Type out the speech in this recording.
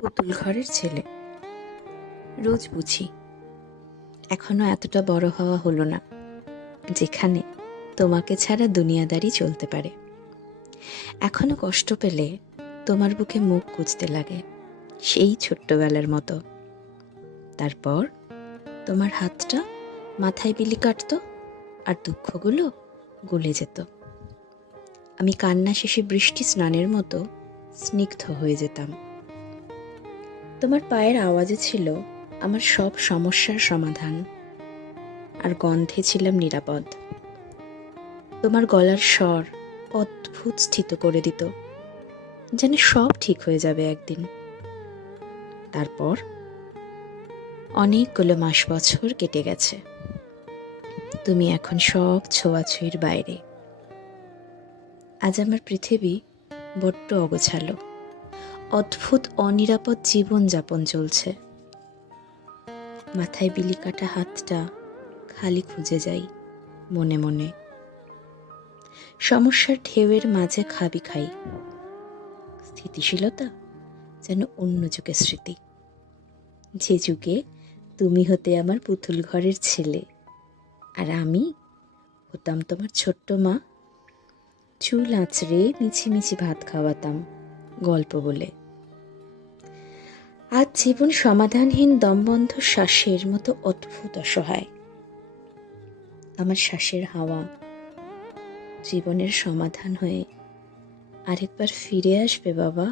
পুতুল ঘরের ছেলে। রোজ বুঝি এখনো এতটা বড় হওয়া হলো না যেখানে তোমাকে ছাড়া দুনিয়াদারি চলতে পারে। এখনো কষ্ট পেলে তোমার বুকে মুখ গুজতে লাগে সেই ছোট্টবেলার মতো। তারপর তোমার হাতটা মাথায় বিলি কাটতো আর দুঃখগুলো গলে যেত। আমি কান্না শেষে বৃষ্টি স্নানের মতো স্নিগ্ধ হয়ে যেতাম। তোমার পায়ের আওয়াজে ছিল আমার সব সমস্যার সমাধান, আর গন্ধে ছিলাম নিরাপদ। তোমার গলার স্বর অদ্ভুত স্থিত করে দিত, যেন সব ঠিক হয়ে যাবে একদিন। তারপর অনেকগুলো মাস বছর কেটে গেছে। তুমি এখন সব ছোঁয়াছুঁয়ির বাইরে। আজ আমার পৃথিবী বড্ড অগোছালো, অদ্ভুত অনিরাপদ জীবন যাপন চলছে। মাথায় বিলি কাটা হাতটা খালি খুঁজে যাই মনে মনে। সমস্যার ঢেউয়ের মাঝে খাবি খাই। স্থিতিশীলতা যেন অন্য যুগের স্মৃতি, যে যুগে তুমি হতে আমার পুতুল ঘরের ছেলে আর আমি হতাম তোমার ছোট্ট মা। চুল আঁচড়ে মিছিমিছি ভাত খাওয়াতাম গল্প বলে। আজ জীবন সমাধানহীন দমবন্ধ শ্বাসের মতো অদ্ভুত অসহায়। আমার শ্বাসের হাওয়া জীবনের সমাধান হয়ে আরেকবার ফিরে আসবে বাবা।